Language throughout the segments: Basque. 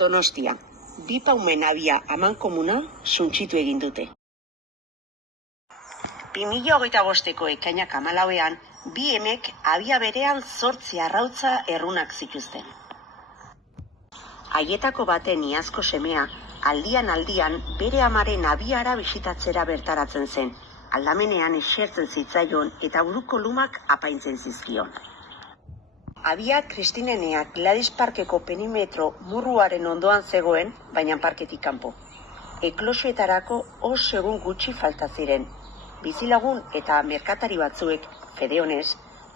Donostia, bi paumen abia amankomuna suntsitu egin dute. 2025ko ekainak 14ean, bi emek abia berean 8 arrautza errunak zituzten. Haietako baten iazko semea, aldian bere amaren abiara bisitatzera bertaratzen zen, aldamenean esertzen zitzaion eta buruko lumak apaintzen zizkion. Abia Kristineneak Gladys Parkeko perimetro murruaren ondoan zegoen, baina parketik kanpo. Eklosioetarako oso egun gutxi falta ziren. Bizilagun eta merkatari batzuek, fede honez,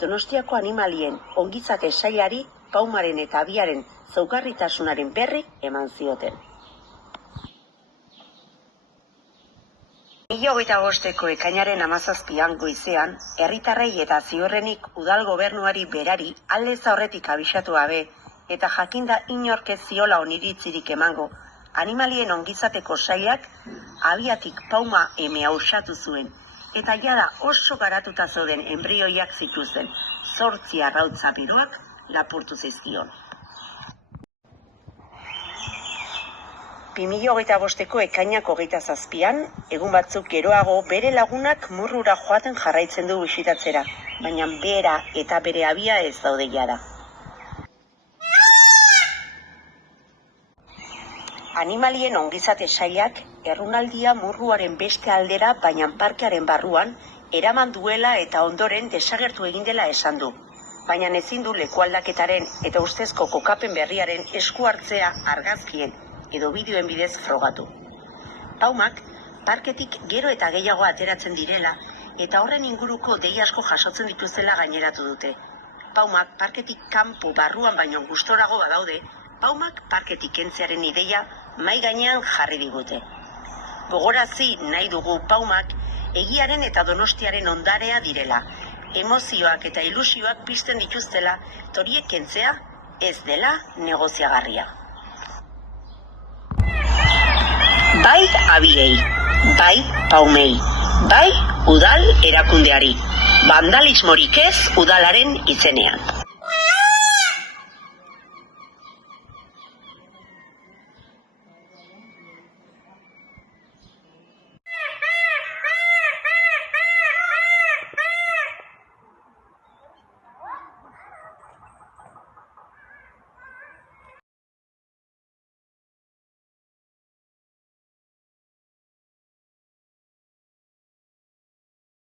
Donostiako animalien ongizate sailari paumaren eta abiaren zaugarritasunaren berri eman zioten. 2025ko ekainaren 17an goizean, herritarrei eta ziurrenik udal gobernuari berari aldez aurretik abisatu gabe eta jakinda inork ez ziola oniritzirik emango, animalien ongizateko sailak abiatik pauma eme ausatu zuen, eta jada oso garatuta zeuden enbrioiak zituzten 8 arrautza beroak lapurtu zizkion. 2025ko ekainak 27an, egun batzuk geroago bere lagunak murrura joaten jarraitzen du bisitatzera, baina bera eta bere abia ez daude jada. Animalien ongizate sailak errunaldia murruaren beste aldera, baina parkearen barruan, eraman duela eta ondoren desagertu egin dela esan du. Baina ezin du lekualdaketaren eta ustezko kokapen berriaren esku hartzea argazkien edo bideoen bidez frogatu. Paumak parketik gero eta gehiago ateratzen direla eta horren inguruko dei asko jasotzen dituzela gaineratu dute. Paumak parketik kanpo barruan baino gustorago badaude, paumak parketik kentzearen ideia mahai gainean jarri digute. Gogorazi nahi dugu paumak egiaren eta Donostiaren ondarea direla, emozioak eta ilusioak pizten dituztela, horiek kentzea ez dela negoziagarria. Bai abiei, bai paumei, bai udal erakundeari. Vandalismorik ez udalaren izenean.